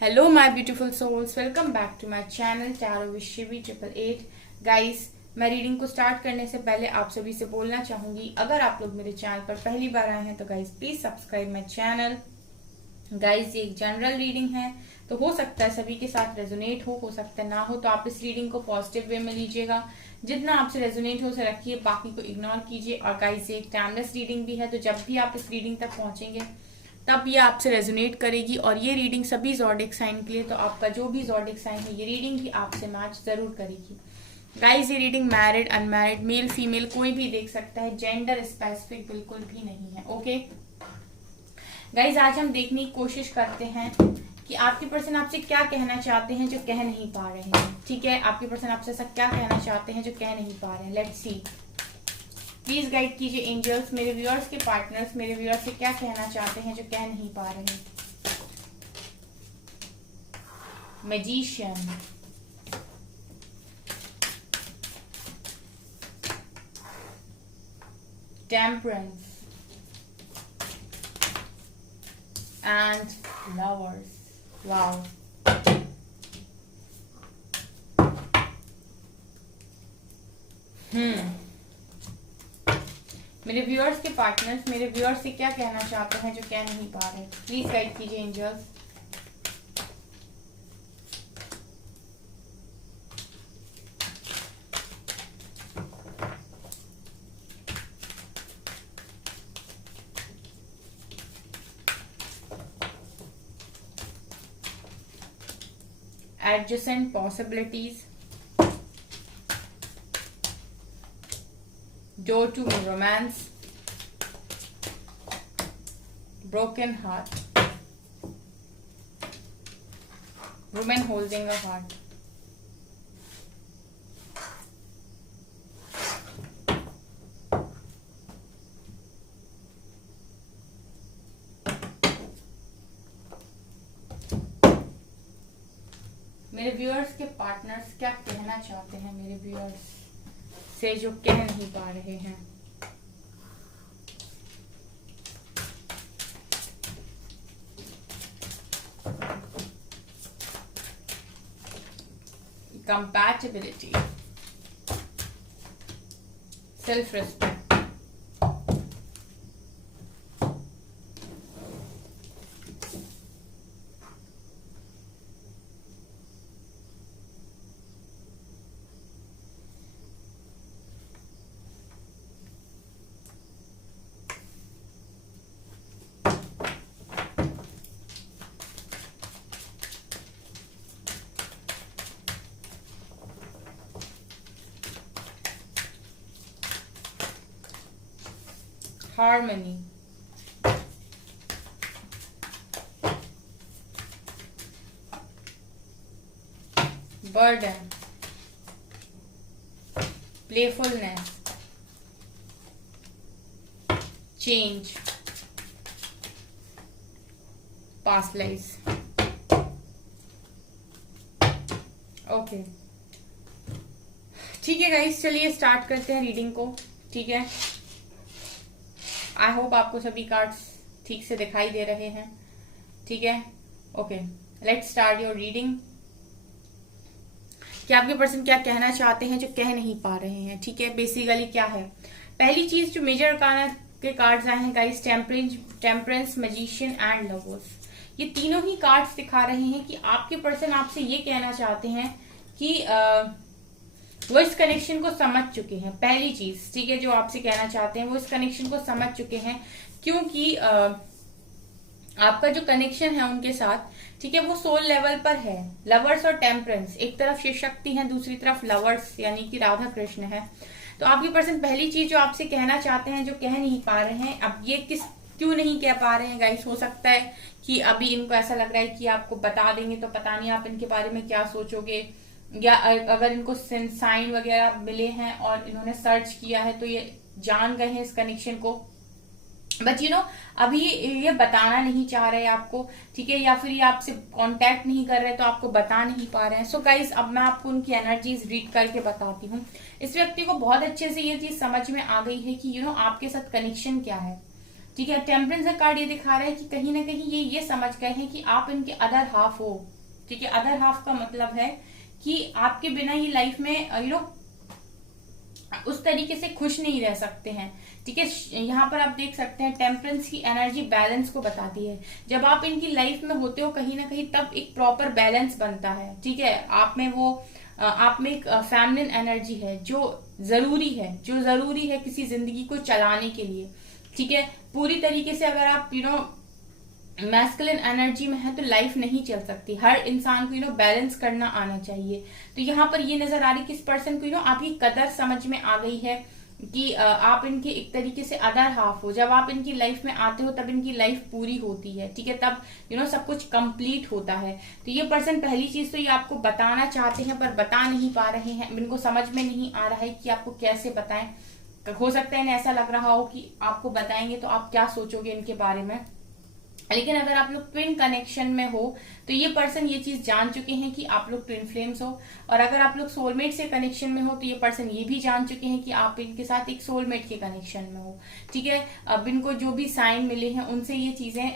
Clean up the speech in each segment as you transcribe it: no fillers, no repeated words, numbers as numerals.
Hello my beautiful souls, welcome back to my channel tarot with Shivi 888। Guys, मैं reading को start करने से पहले आप सभी से बोलना चाहूंगी, अगर आप लोग मेरे चैनल पर पहली बार आए हैं तो guys please subscribe my channel. Guys, ये एक जनरल रीडिंग है, तो हो सकता है सभी के साथ रेजोनेट हो सकता है ना हो, तो आप इस रीडिंग को पॉजिटिव वे में लीजिएगा। जितना आपसे रेजोनेट हो उसे रखिए, बाकी को इग्नोर कीजिए। और गाइस, ये एक टाइमलेस रीडिंग भी है, तो जब भी आप इस रीडिंग तक पहुंचेंगे तब ये आपसे रेजोनेट करेगी। और ये रीडिंग सभी ज़ोडिक साइन के लिए, तो आपका जो भी ज़ोडिक साइन है ये रीडिंग भी आपसे मैच जरूर करेगी। गाइस, ये reading married, unmarried, male female कोई भी देख सकता है, जेंडर स्पेसिफिक बिल्कुल भी नहीं है। ओके गाइस, आज हम देखने की कोशिश करते हैं कि आपके पर्सन आपसे क्या कहना चाहते हैं जो कह नहीं पा रहे हैं। ठीक है, आपके पर्सन आपसे ऐसा क्या कहना चाहते हैं जो कह नहीं पा रहे हैं। लेट्स सी, प्लीज गाइड कीजिए एंजल्स, मेरे व्यूअर्स के पार्टनर्स मेरे व्यूअर्स से क्या कहना चाहते हैं जो कह नहीं पा रहे हैं। Magician, temperance and lovers. Wow, मेरे व्यूअर्स के पार्टनर्स मेरे व्यूअर्स से क्या कहना चाहते हैं जो कह नहीं पा रहे। प्लीज गाइड कीजिए angels. Adjacent possibilities, door to romance, broken heart, woman holding a heart, मेरे व्यूअर्स के पार्टनर्स क्या कहना चाहते हैं मेरे व्यूअर्स से जो कह नहीं पा रहे हैं। Compatibility, self respect, harmony, burden, playfulness, change, past lives। Okay, ठीक है गाइस, चलिए स्टार्ट करते हैं रीडिंग को। ठीक है, आई होप आपको सभी कार्ड्स ठीक से दिखाई दे रहे हैं। ठीक है, okay, let's start your reading. कि आपके पर्सन क्या कहना चाहते हैं जो कह नहीं पा रहे हैं। ठीक है, बेसिकली क्या है, पहली चीज जो मेजर अरकाना के कार्ड्स आए हैं guys, temperance, magician and lovers. ये तीनों ही कार्ड्स दिखा रहे हैं कि आपके पर्सन आपसे ये कहना चाहते हैं कि वो इस कनेक्शन को समझ चुके हैं। पहली चीज, ठीक है, जो आपसे कहना चाहते हैं वो इस कनेक्शन को समझ चुके हैं, क्योंकि आपका जो कनेक्शन है उनके साथ, ठीक है, वो सोल लेवल पर है। लवर्स और टेम्परेंस, एक तरफ शिव शक्ति है, दूसरी तरफ लवर्स यानी कि राधा कृष्ण है। तो आपके पर्सन पहली चीज जो आपसे कहना चाहते हैं जो कह नहीं पा रहे हैं, अब ये क्यों नहीं कह पा रहे हैं गाइस, हो सकता है कि अभी इनको ऐसा लग रहा है कि आपको बता देंगे तो पता नहीं आप इनके बारे में क्या सोचोगे, या अगर इनको साइन वगैरह मिले हैं और इन्होंने सर्च किया है तो ये जान गए हैं इस कनेक्शन को। बट अभी ये बताना नहीं चाह रहे आपको, ठीक है, या फिर ये आपसे कांटेक्ट नहीं कर रहे तो आपको बता नहीं पा रहे हैं। सो गाइस, अब मैं आपको उनकी एनर्जीज रीड करके बताती हूँ। इस व्यक्ति को बहुत अच्छे से ये चीज समझ में आ गई है कि आपके साथ कनेक्शन क्या है, ठीक है। टेम्परेंस का कार्ड ये दिखा रहा है कि कहीं ना कहीं ये समझ गए हैं कि आप इनके अदर हाफ हो। ठीक है, अदर हाफ का मतलब है कि आपके बिना ये लाइफ में उस तरीके से खुश नहीं रह सकते हैं। ठीक है, यहाँ पर आप देख सकते हैं टेम्परेंस की एनर्जी बैलेंस को बताती है। जब आप इनकी लाइफ में होते हो कहीं ना कहीं तब एक प्रॉपर बैलेंस बनता है। ठीक है, आप में एक फेमिनिन एनर्जी है जो जरूरी है किसी जिंदगी को चलाने के लिए। ठीक है, पूरी तरीके से अगर आप मैस्कुलिन एनर्जी में है तो लाइफ नहीं चल सकती। हर इंसान को बैलेंस करना आना चाहिए। तो यहाँ पर ये नजर आ रही है कि इस पर्सन को आपकी कदर समझ में आ गई है कि आप इनके एक तरीके से अदर हाफ हो। जब आप इनकी लाइफ में आते हो तब इनकी लाइफ पूरी होती है। ठीक है, तब सब कुछ कंप्लीट होता है। तो ये पर्सन पहली चीज तो ये आपको बताना चाहते हैं पर बता नहीं पा रहे हैं। इनको समझ में नहीं आ रहा है कि आपको कैसे बताएं। हो सकता है इन्हें ऐसा लग रहा हो कि आपको बताएंगे तो आप क्या सोचोगे इनके बारे में। लेकिन अगर आप लोग ट्विन कनेक्शन में हो तो ये पर्सन ये चीज जान चुके हैं कि आप लोग ट्विन फ्लेम्स हो। और अगर आप लोग सोलमेट से कनेक्शन में हो तो ये पर्सन ये भी जान चुके हैं कि आप इनके साथ एक सोलमेट के कनेक्शन में हो। ठीक है, अब इनको जो भी साइन मिले हैं उनसे ये चीजें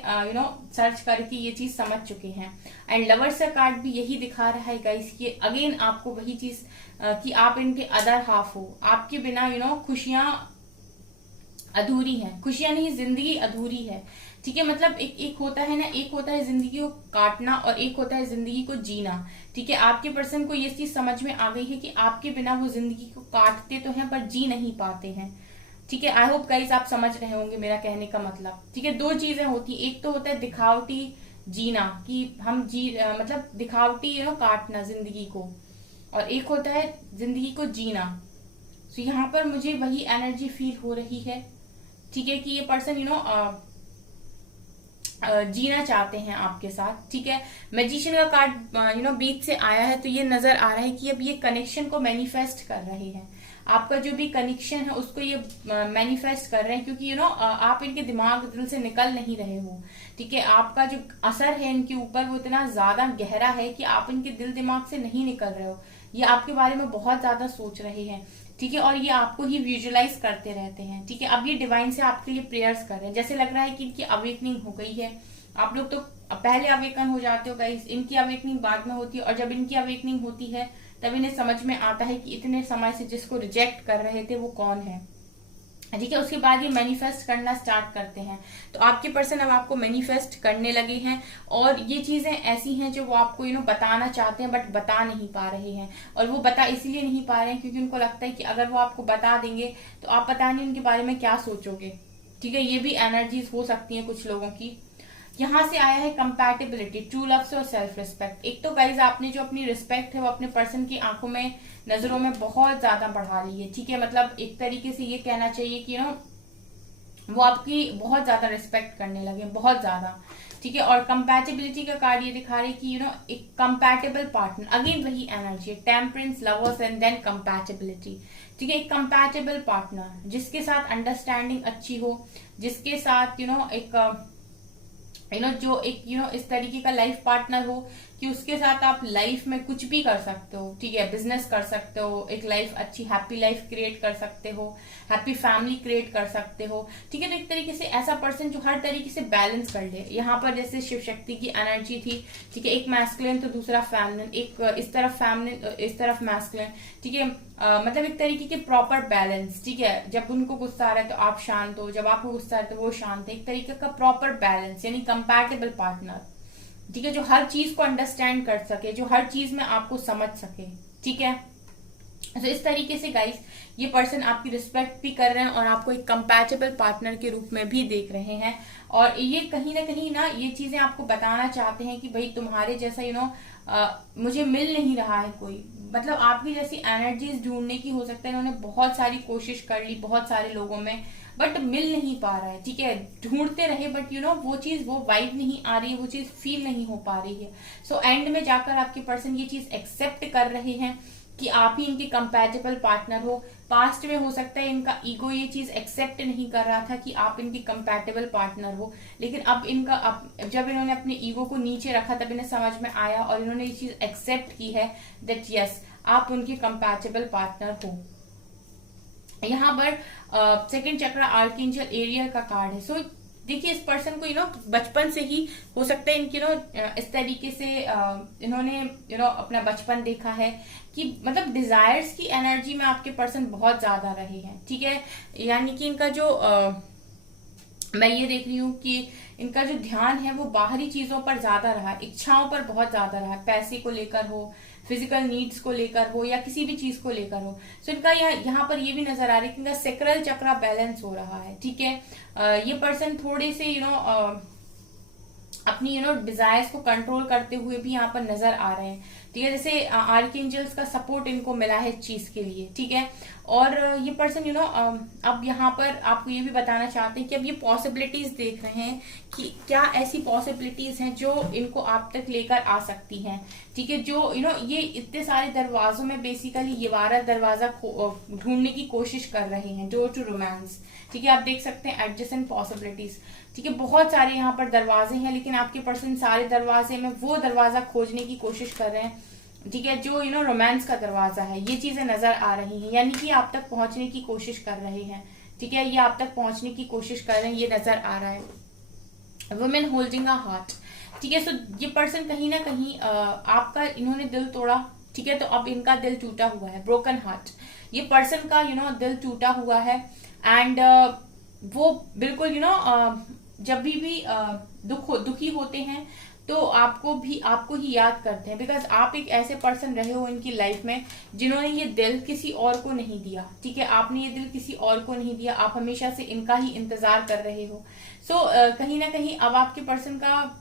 सर्च करके ये चीज समझ चुके हैं। एंड लवर्स का कार्ड भी यही दिखा रहा है गाइस कि अगेन आपको वही चीज कि आप इनके अदर हाफ हो। आपके बिना खुशियां अधूरी हैं। खुशियां नहीं, जिंदगी अधूरी है। ठीक है, मतलब एक होता है ना, एक होता है जिंदगी को काटना और एक होता है जिंदगी को जीना। ठीक है, आपके पर्सन को ये चीज समझ में आ गई है कि आपके बिना वो जिंदगी को काटते तो हैं पर जी नहीं पाते हैं। ठीक है, आई होप गाइस आप समझ रहे होंगे मेरा कहने का मतलब। ठीक है, दो चीजें होती है, एक तो होता है दिखावटी जीना कि हम मतलब दिखावटी काटना जिंदगी को, और एक होता है जिंदगी को जीना। तो यहाँ पर मुझे वही एनर्जी फील हो रही है। ठीक है, कि ये पर्सन जीना चाहते हैं आपके साथ। ठीक है, मैजिशियन का कार्ड बीच से आया है तो ये नजर आ रहा है कि अब ये कनेक्शन को मैनिफेस्ट कर रहे हैं। आपका जो भी कनेक्शन है उसको ये मैनिफेस्ट कर रहे हैं, क्योंकि आप इनके दिमाग दिल से निकल नहीं रहे हो। ठीक है, आपका जो असर है इनके ऊपर वो इतना ज्यादा गहरा है कि आप इनके दिल दिमाग से नहीं निकल रहे हो। ये आपके बारे में बहुत ज्यादा सोच रहे हैं। ठीक है, और ये आपको ही विजुअलाइज करते रहते हैं। ठीक है, अब ये डिवाइन से आपके लिए प्रेयर्स कर रहे हैं। जैसे लग रहा है कि इनकी अवेकनिंग हो गई है। आप लोग तो पहले अवेकन हो जाते हो गाइस, इनकी अवेकनिंग बाद में होती है। और जब इनकी अवेकनिंग होती है तब इन्हें समझ में आता है कि इतने समय से जिसको रिजेक्ट कर रहे थे वो कौन है। ठीक है, उसके बाद ये मैनिफेस्ट करना स्टार्ट करते हैं। तो आपके पर्सन अब आपको मैनिफेस्ट करने लगे हैं, और ये चीजें ऐसी हैं जो वो आपको बताना चाहते हैं बट बता नहीं पा रहे हैं। और वो बता इसलिए नहीं पा रहे हैं क्योंकि उनको लगता है कि अगर वो आपको बता देंगे तो आप पता नहीं उनके बारे में क्या सोचोगे। ठीक है, ये भी एनर्जीज हो सकती है कुछ लोगों की। यहाँ से आया है कंपैटिबिलिटी, ट्रू लव्स और सेल्फ रिस्पेक्ट। एक तो गाइज आपने जो अपनी रिस्पेक्ट है वो अपने पर्सन की आंखों में, नजरों में बहुत ज्यादा बढ़ा ली है। ठीक है, मतलब एक तरीके से ये कहना चाहिए कि वो आपकी बहुत ज्यादा रिस्पेक्ट करने लगे, बहुत ज्यादा। ठीक है, और कंपैटिबिलिटी का कार्ड ये दिखा रहे कि एक कंपैटिबल पार्टनर, अगेन वही एनर्जी है, temperance, lovers and then compatibility. ठीक है, एक कंपैटिबल पार्टनर जिसके साथ अंडरस्टैंडिंग अच्छी हो, जिसके साथ जो एक इस तरीके का लाइफ पार्टनर हो कि उसके साथ आप लाइफ में कुछ भी कर सकते हो। ठीक है, बिजनेस कर सकते हो, एक लाइफ अच्छी हैप्पी लाइफ क्रिएट कर सकते हो, हैप्पी फैमिली क्रिएट कर सकते हो। ठीक है, तो एक तरीके से ऐसा पर्सन जो हर तरीके से बैलेंस कर ले। यहाँ पर जैसे शिव शक्ति की एनर्जी थी। ठीक है, एक मैस्कुलिन तो दूसरा फेमिनिन, एक इस तरफ फेमिनिन इस तरफ मैस्कुलिन। ठीक है, मतलब एक तरीके के प्रॉपर बैलेंस। ठीक है, जब उनको गुस्सा आ रहा है तो आप शांत हो, जब आपको गुस्सा आ रहा है तो वो शांत है। एक तरीके का प्रॉपर बैलेंस, यानी कंपैटिबल पार्टनर। ठीक है, जो हर चीज को अंडरस्टैंड कर सके, जो हर चीज में आपको समझ सके। ठीक है, तो इस तरीके से गाइस ये पर्सन आपकी रिस्पेक्ट भी कर रहे हैं और आपको एक कंपैटिबल पार्टनर के रूप में भी देख रहे हैं। और ये कहीं ना ये चीजें आपको बताना चाहते हैं कि भाई तुम्हारे जैसा मुझे मिल नहीं रहा है कोई। मतलब आपकी जैसी एनर्जीज ढूंढने की हो सकता है इन्होंने बहुत सारी कोशिश कर ली बहुत सारे लोगों में, बट मिल नहीं पा रहा है। ठीक है, ढूंढते रहे बट वो चीज, वो वाइब नहीं आ रही है, वो चीज फील नहीं हो पा रही है। सो एंड में जाकर आपके पर्सन ये चीज एक्सेप्ट कर रहे हैं कि आप ही इनके कंपैटिबल पार्टनर हो। पास्ट में हो सकता है इनका ईगो ये चीज एक्सेप्ट नहीं कर रहा था कि आप इनके कंपैटिबल पार्टनर हो, लेकिन अब जब इन्होंने अपने ईगो को नीचे रखा तब इन्हें समझ में आया और इन्होंने ये चीज एक्सेप्ट की है दैट यस आप उनके कंपैटिबल पार्टनर हो। यहाँ पर सेकंड चक्र आर्कएंजल एरियल का कार्ड है। सो देखिए इस पर्सन को बचपन से ही हो सकता है इनकी इस तरीके से इन्होंने अपना बचपन देखा है कि मतलब डिजायर्स की एनर्जी में आपके पर्सन बहुत ज्यादा रहे हैं, ठीक है। यानी कि इनका जो मैं ये देख रही हूँ कि इनका जो ध्यान है वो बाहरी चीजों पर ज्यादा रहा है, इच्छाओं पर बहुत ज्यादा रहा है, पैसे को लेकर हो, फिजिकल नीड्स को लेकर हो, या किसी भी चीज को लेकर हो। सो इनका यहाँ पर ये भी नजर आ रहा है कि इनका सेक्रल चक्रा बैलेंस हो रहा है, ठीक है। ये पर्सन थोड़े से अपनी डिजायर्स को कंट्रोल करते हुए भी यहाँ पर नजर आ रहे हैं, ठीक है। जैसे आर्कएंजल्स का सपोर्ट इनको मिला है इस चीज के लिए, ठीक है। और ये पर्सन अब यहाँ पर आपको ये भी बताना चाहते हैं कि अब ये पॉसिबिलिटीज देख रहे हैं कि क्या ऐसी पॉसिबिलिटीज हैं जो इनको आप तक लेकर आ सकती हैं, ठीक है। जो ये इतने सारे दरवाजों में बेसिकली ये 12 दरवाजा ढूंढने की कोशिश कर रहे हैं, डोर टू रोमांस, ठीक है। आप देख सकते हैं एडजेसेंट पॉसिबिलिटीज, ठीक है। बहुत सारे यहाँ पर दरवाजे हैं, लेकिन आपके पर्सन सारे दरवाजे में वो दरवाजा खोजने की कोशिश कर रहे हैं, ठीक है, जो रोमांस का दरवाजा है। ये चीजें नजर आ रही हैं, यानी कि आप तक पहुंचने की कोशिश कर रहे हैं, ठीक है। ये आप तक पहुंचने की कोशिश कर रहे हैं, ये नजर आ रहा है। वुमेन होल्डिंग अ हार्ट, ठीक है। सो ये पर्सन कहीं ना कहीं आपका इन्होंने दिल तोड़ा, ठीक है। तो अब इनका दिल टूटा हुआ है, ब्रोकन हार्ट। ये पर्सन का दिल टूटा हुआ है, एंड वो बिल्कुल जब भी दुखी होते हैं तो आपको ही याद करते हैं, बिकॉज आप एक ऐसे पर्सन रहे हो इनकी लाइफ में जिन्होंने ये दिल किसी और को नहीं दिया, ठीक है। आपने ये दिल किसी और को नहीं दिया, आप हमेशा से इनका ही इंतजार कर रहे हो। सो कहीं ना कहीं अब आपके पर्सन का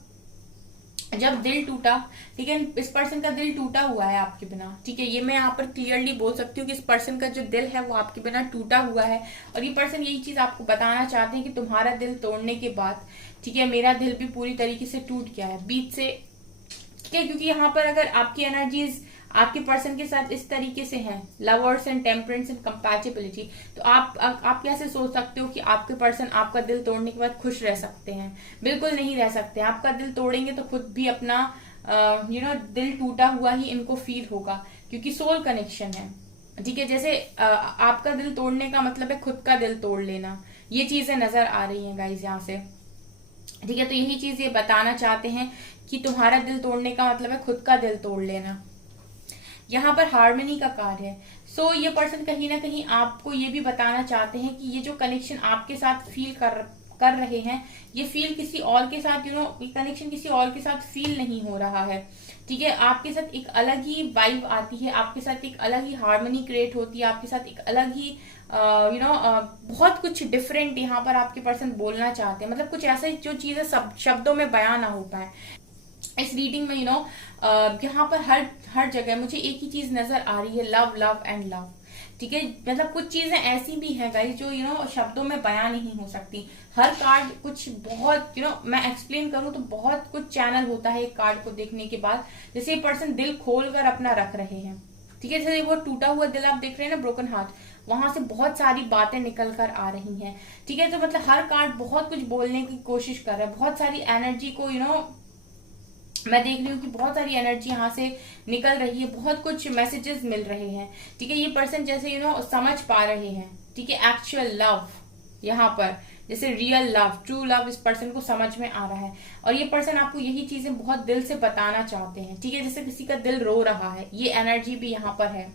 जब दिल टूटा, ठीक है, इस पर्सन का दिल टूटा हुआ है आपके बिना, ठीक है। ये मैं यहाँ पर क्लियरली बोल सकती हूँ कि इस पर्सन का जो दिल है वो आपके बिना टूटा हुआ है, और ये पर्सन यही चीज आपको बताना चाहते हैं कि तुम्हारा दिल तोड़ने के बाद, ठीक है, मेरा दिल भी पूरी तरीके से टूट गया है बीच से, ठीक है। क्योंकि यहाँ पर अगर आपकी एनर्जीज आपके पर्सन के साथ इस तरीके से हैं, lovers and temperance and compatibility, तो आप कैसे सोच सकते हो कि आपके पर्सन आपका दिल तोड़ने के बाद खुश रह सकते हैं? बिल्कुल नहीं रह सकते। आपका दिल तोड़ेंगे तो खुद भी अपना दिल टूटा हुआ ही इनको फील होगा, क्योंकि सोल कनेक्शन है, ठीक है। जैसे आपका दिल तोड़ने का मतलब है खुद का दिल तोड़ लेना, ये चीजें नजर आ रही हैं गाइस यहाँ से, ठीक है। तो यही चीज ये बताना चाहते हैं कि तुम्हारा दिल तोड़ने का मतलब है खुद का दिल तोड़ लेना। यहाँ पर हार्मनी का कार्य है। सो ये पर्सन कहीं ना कहीं आपको ये भी बताना चाहते हैं कि ये जो कनेक्शन आपके साथ फील कर रहे हैं, ये फील किसी और के साथ ये कनेक्शन किसी और के साथ फील नहीं हो रहा है, ठीक है। आपके साथ एक अलग ही वाइब आती है, आपके साथ एक अलग ही हार्मनी क्रिएट होती है, आपके साथ एक अलग ही बहुत कुछ डिफरेंट यहाँ पर आपके पर्सन बोलना चाहते हैं, मतलब कुछ ऐसा जो चीजें शब्दों में बयां ना हो पाए। इस रीडिंग में यहाँ पर हर जगह मुझे एक ही चीज नजर आ रही है, लव लव एंड लव, ठीक है। मतलब कुछ चीजें ऐसी भी हैं गाइस जो शब्दों में बयां नहीं हो सकती। हर कार्ड कुछ बहुत मैं एक्सप्लेन करूं तो बहुत कुछ चैनल होता है एक कार्ड को देखने के बाद। जैसे ये पर्सन दिल खोल कर अपना रख रहे हैं, ठीक है। जैसे वो टूटा हुआ दिल आप देख रहे हैं ना, ब्रोकन हार्ट, वहां से बहुत सारी बातें निकल कर आ रही हैं, ठीक है। तो मतलब हर कार्ड बहुत कुछ बोलने की कोशिश कर रहा है, बहुत सारी एनर्जी को मैं देख रही हूँ कि बहुत सारी एनर्जी यहाँ से निकल रही है, बहुत कुछ मैसेजेस मिल रहे हैं, ठीक है। ये पर्सन जैसे समझ पा रहे हैं, ठीक है, एक्चुअल लव यहाँ पर, जैसे रियल लव, ट्रू लव इस पर्सन को समझ में आ रहा है। और ये पर्सन आपको यही चीजें बहुत दिल से बताना चाहते हैं, ठीक है। जैसे किसी का दिल रो रहा है, ये एनर्जी भी यहाँ पर है,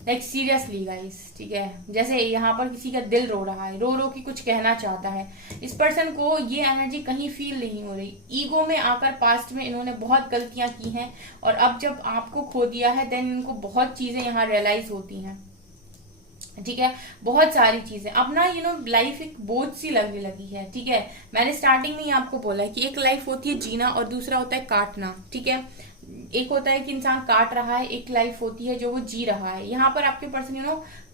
लाइक सीरियसली गाइस, ठीक है। जैसे यहाँ पर किसी का दिल रो रहा है, रो रो के कुछ कहना चाहता है। इस पर्सन को ये एनर्जी कहीं फील नहीं हो रही। ईगो में आकर पास्ट में इन्होंने बहुत गलतियां की हैं, और अब जब आपको खो दिया है देन इनको बहुत चीजें यहाँ रियलाइज होती हैं, ठीक है। बहुत सारी चीजें अब ना लाइफ एक बोझ सी लगने लगी है, ठीक है। मैंने स्टार्टिंग में ही आपको बोला है कि एक लाइफ होती है जीना और दूसरा होता है काटना, ठीक है। एक होता है कि इंसान काट रहा है, एक लाइफ होती है जो वो जी रहा है। यहाँ पर आपके पर्सन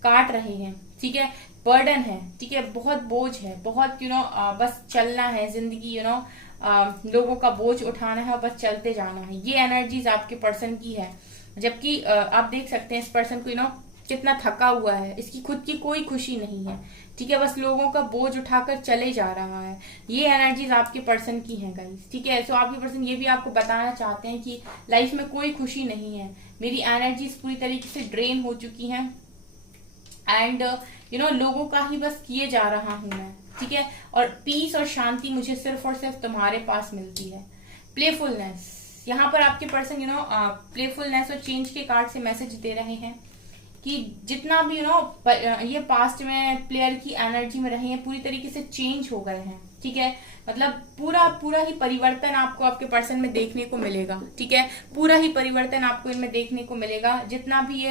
काट रहे हैं, ठीक है, बर्डन है, ठीक है, बहुत बोझ है, बहुत बस चलना है जिंदगी, लोगों का बोझ उठाना है और बस चलते जाना है। ये एनर्जीज आपके पर्सन की है, जबकि आप देख सकते हैं इस पर्सन को कितना थका हुआ है, इसकी खुद की कोई खुशी नहीं है, ठीक है, बस लोगों का बोझ उठाकर चले जा रहा है। ये एनर्जीज आपके पर्सन की हैं गाइस, ठीक है। सो आपके पर्सन ये भी आपको बताना चाहते हैं कि लाइफ में कोई खुशी नहीं है, मेरी एनर्जीज पूरी तरीके से ड्रेन हो चुकी हैं, एंड लोगों का ही बस किए जा रहा हूं मैं, ठीक है। और पीस और शांति मुझे सिर्फ और सिर्फ तुम्हारे पास मिलती है। प्लेफुलनेस, यहाँ पर आपके पर्सन प्लेफुलनेस और चेंज के कार्ड से मैसेज दे रहे हैं कि जितना भी ये पास्ट में प्लेयर की एनर्जी में रहे हैं पूरी तरीके से चेंज हो गए हैं, ठीक है। मतलब पूरा ही परिवर्तन आपको आपके पर्सन में देखने को मिलेगा, ठीक है। पूरा ही परिवर्तन आपको इनमें देखने को मिलेगा। जितना भी ये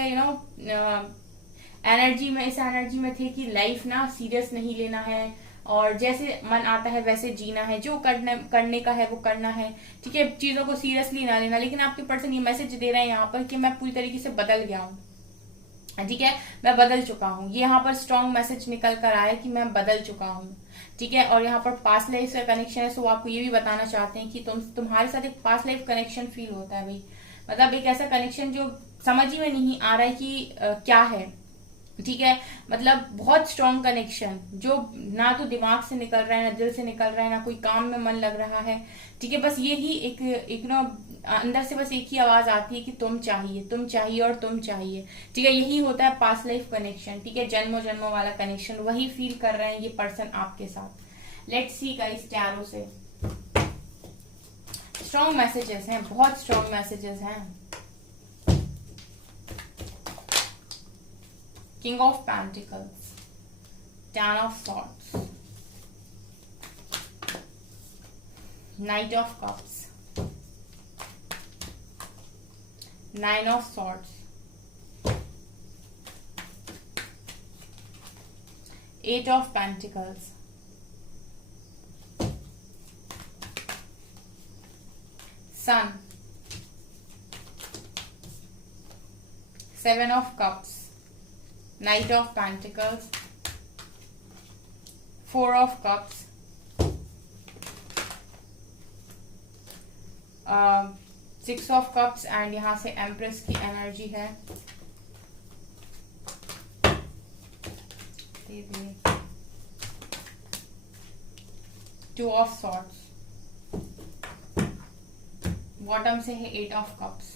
एनर्जी में, इस एनर्जी में थे कि लाइफ ना सीरियस नहीं लेना है और जैसे मन आता है वैसे जीना है, जो करने का है वो करना है, ठीक है। चीजों को सीरियसली ना लेना। लेकिन आपके पर्सन ये मैसेज दे रहे हैं यहाँ पर कि मैं पूरी तरीके से बदल गया हूँ, ठीक है, मैं बदल चुका हूँ। ये यहाँ पर स्ट्रॉन्ग मैसेज निकल कर आया कि मैं बदल चुका हूँ, ठीक है। और यहाँ पर पास्ट लाइफ का कनेक्शन है, सो आपको ये भी बताना चाहते हैं कि तुम्हारे साथ एक पास्ट लाइफ कनेक्शन फील होता है भाई। मतलब एक ऐसा कनेक्शन जो समझ ही में नहीं आ रहा है कि क्या है, ठीक है। मतलब बहुत स्ट्रॉन्ग कनेक्शन जो ना तो दिमाग से निकल रहा है, ना दिल से निकल रहा है, ना कोई काम में मन लग रहा है, ठीक है। बस ये ही एक अंदर से बस एक ही आवाज आती है कि तुम चाहिए और तुम चाहिए, ठीक है। यही होता है पास्ट लाइफ कनेक्शन, ठीक है। जन्मों जन्मों वाला कनेक्शन, वही फील कर रहे हैं ये पर्सन आपके साथ। लेट्स सी गाइस टैरो से स्ट्रॉन्ग मैसेजेस हैं, बहुत स्ट्रॉन्ग मैसेजेस हैं। King of Pentacles, Ten of Swords, Knight of Cups, Nine of Swords, Eight of Pentacles, Sun, Seven of Cups, Knight of Pentacles, Four of Cups, Six of Cups and यहाँ से empress की energy है। Two of Swords, bottom से है Eight of Cups।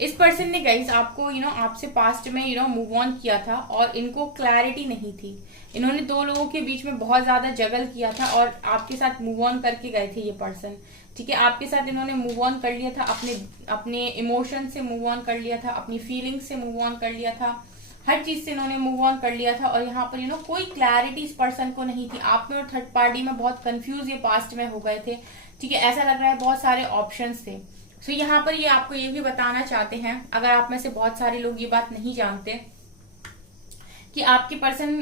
इस person ने guys आपको आपसे पास्ट में मूव ऑन किया था और इनको क्लैरिटी नहीं थी। इन्होंने दो लोगों के बीच में बहुत ज्यादा जगल किया था और आपके साथ मूव ऑन करके गए थे ये पर्सन, ठीक है। आपके साथ इन्होंने मूव ऑन कर लिया था, अपने इमोशन से मूव ऑन कर लिया था, अपनी फीलिंग्स से मूव ऑन कर लिया था, हर चीज से इन्होंने मूव ऑन कर लिया था। और यहाँ पर कोई क्लैरिटी इस पर्सन को नहीं थी। आप में और थर्ड पार्टी में बहुत कंफ्यूज ये पास्ट में हो गए थे, ठीक है। ऐसा लग रहा है बहुत सारे ऑप्शंस थे। सो यहाँ पर ये आपको ये भी बताना चाहते हैं, अगर आप में से बहुत सारे लोग ये बात नहीं जानते कि आपके पर्सन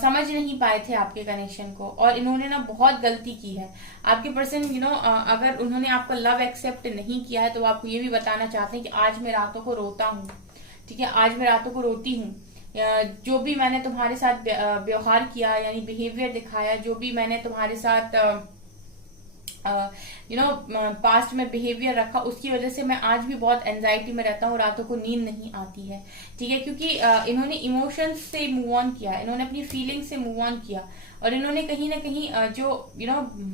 समझ नहीं पाए थे आपके कनेक्शन को और इन्होंने ना बहुत गलती की है। आपके पर्सन अगर उन्होंने आपका लव एक्सेप्ट नहीं किया है तो आपको ये भी बताना चाहते हैं कि आज मैं रातों को रोता हूँ, ठीक है। आज मैं रातों को रोती हूँ। जो भी मैंने तुम्हारे साथ व्यवहार किया यानी बिहेवियर दिखाया, जो भी मैंने तुम्हारे साथ पास्ट में बिहेवियर रखा, उसकी वजह से मैं आज भी बहुत एंजाइटी में रहता हूँ, रातों को नींद नहीं आती है, ठीक है। क्योंकि इन्होंने इमोशंस से मूव ऑन किया, इन्होंने अपनी फीलिंग से मूव ऑन किया और इन्होंने कहीं ना कहीं जो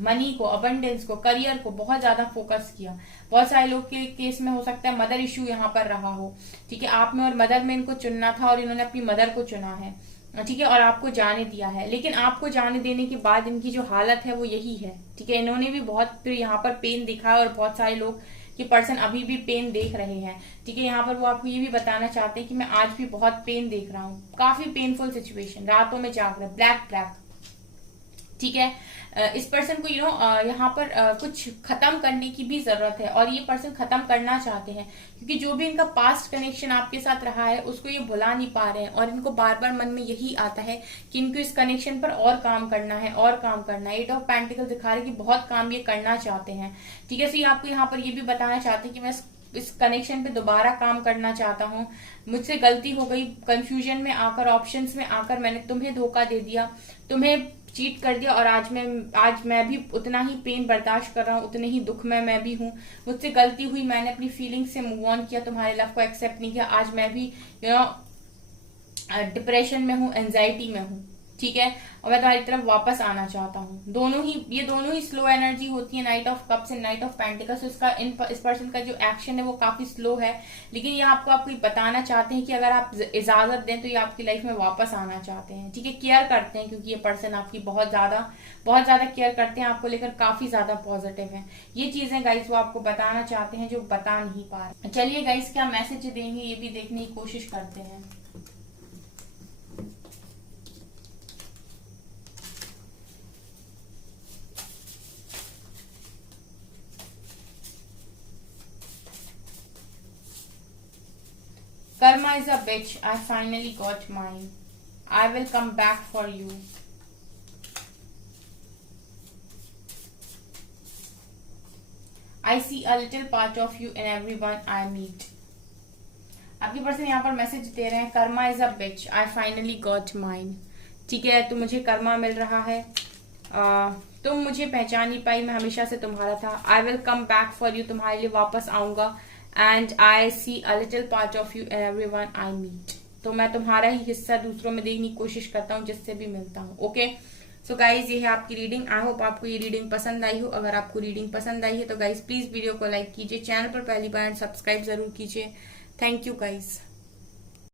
मनी को, अबंडेंस को, करियर को बहुत ज्यादा फोकस किया। बहुत सारे लोग के केस में हो सकता है मदर इश्यू यहाँ पर रहा हो, ठीक है। आप में और मदर में इनको चुनना था और इन्होंने अपनी मदर को चुना है, ठीक है, और आपको जाने दिया है। लेकिन आपको जाने देने के बाद इनकी जो हालत है वो यही है, ठीक है। इन्होंने भी बहुत फिर यहाँ पर पेन दिखा है और बहुत सारे लोग ये पर्सन अभी भी पेन देख रहे हैं, ठीक है। यहाँ पर वो आपको ये भी बताना चाहते हैं कि मैं आज भी बहुत पेन देख रहा हूँ, काफी पेनफुल सिचुएशन, रातों में जाग रहे, ब्लैक, ठीक है। इस पर्सन को यहाँ पर कुछ खत्म करने की भी जरूरत है और ये पर्सन खत्म करना चाहते हैं क्योंकि जो भी इनका पास्ट कनेक्शन आपके साथ रहा है उसको ये भुला नहीं पा रहे हैं और इनको बार बार मन में यही आता है कि इनको इस कनेक्शन पर और काम करना है और काम करना है। 8 ऑफ पेंटिकल दिखा रहे कि बहुत काम ये करना चाहते हैं, ठीक है। सो ये आपको यहाँ पर ये भी बताना चाहते हैं कि मैं इस कनेक्शन पे दोबारा काम करना चाहता हूँ, मुझसे गलती हो गई, कंफ्यूजन में आकर, ऑप्शंस में आकर मैंने तुम्हें धोखा दे दिया, तुम्हें चीट कर दिया और आज मैं भी उतना ही पेन बर्दाश्त कर रहा हूँ, उतने ही दुख में मैं भी हूँ। मुझसे गलती हुई, मैंने अपनी फीलिंग से मूव ऑन किया, तुम्हारे लव को एक्सेप्ट नहीं किया। आज मैं भी डिप्रेशन में हूँ, एंजाइटी में हूँ, ठीक है, और मैं तुम्हारी तरफ वापस आना चाहता हूँ। ये दोनों ही स्लो एनर्जी होती है, night of cups and night of pentacles. इसका इस पर्सन का जो एक्शन है वो काफी स्लो है, लेकिन ये आपको बताना चाहते हैं कि अगर आप इजाजत दें तो ये आपकी लाइफ में वापस आना चाहते हैं। ठीक है, केयर करते हैं, क्योंकि ये पर्सन आपकी बहुत ज्यादा केयर करते हैं, आपको लेकर काफी ज्यादा पॉजिटिव है। ये चीजें गाइस वो आपको बताना चाहते हैं जो बता नहीं पा रहे। चलिए गाइस, क्या मैसेज देंगे ये भी देखने की कोशिश करते हैं। Karma is a bitch. I finally got mine. I will come back for you. I see a little part of you in everyone I meet. आपके पर्सन यहाँ पर मैसेज दे रहे हैं, karma is a bitch, I finally got mine. ठीक है, तो मुझे कर्मा मिल रहा है, तुम मुझे पहचान नहीं पाई, मैं हमेशा से तुम्हारा था। I will come back for you, तुम्हारे लिए वापस आऊंगा। And I see a little part of you in everyone I meet, तो मैं तुम्हारा ही हिस्सा दूसरों में देखने की कोशिश करता हूँ जिससे भी मिलता हूँ। ओके, सो गाइज ये है आपकी रीडिंग। आई होप आपको ये रीडिंग पसंद आई हो। अगर आपको रीडिंग पसंद आई है तो गाइज प्लीज वीडियो को लाइक कीजिए, चैनल पर पहली बार सब्सक्राइब जरूर कीजिए। Thank you guys.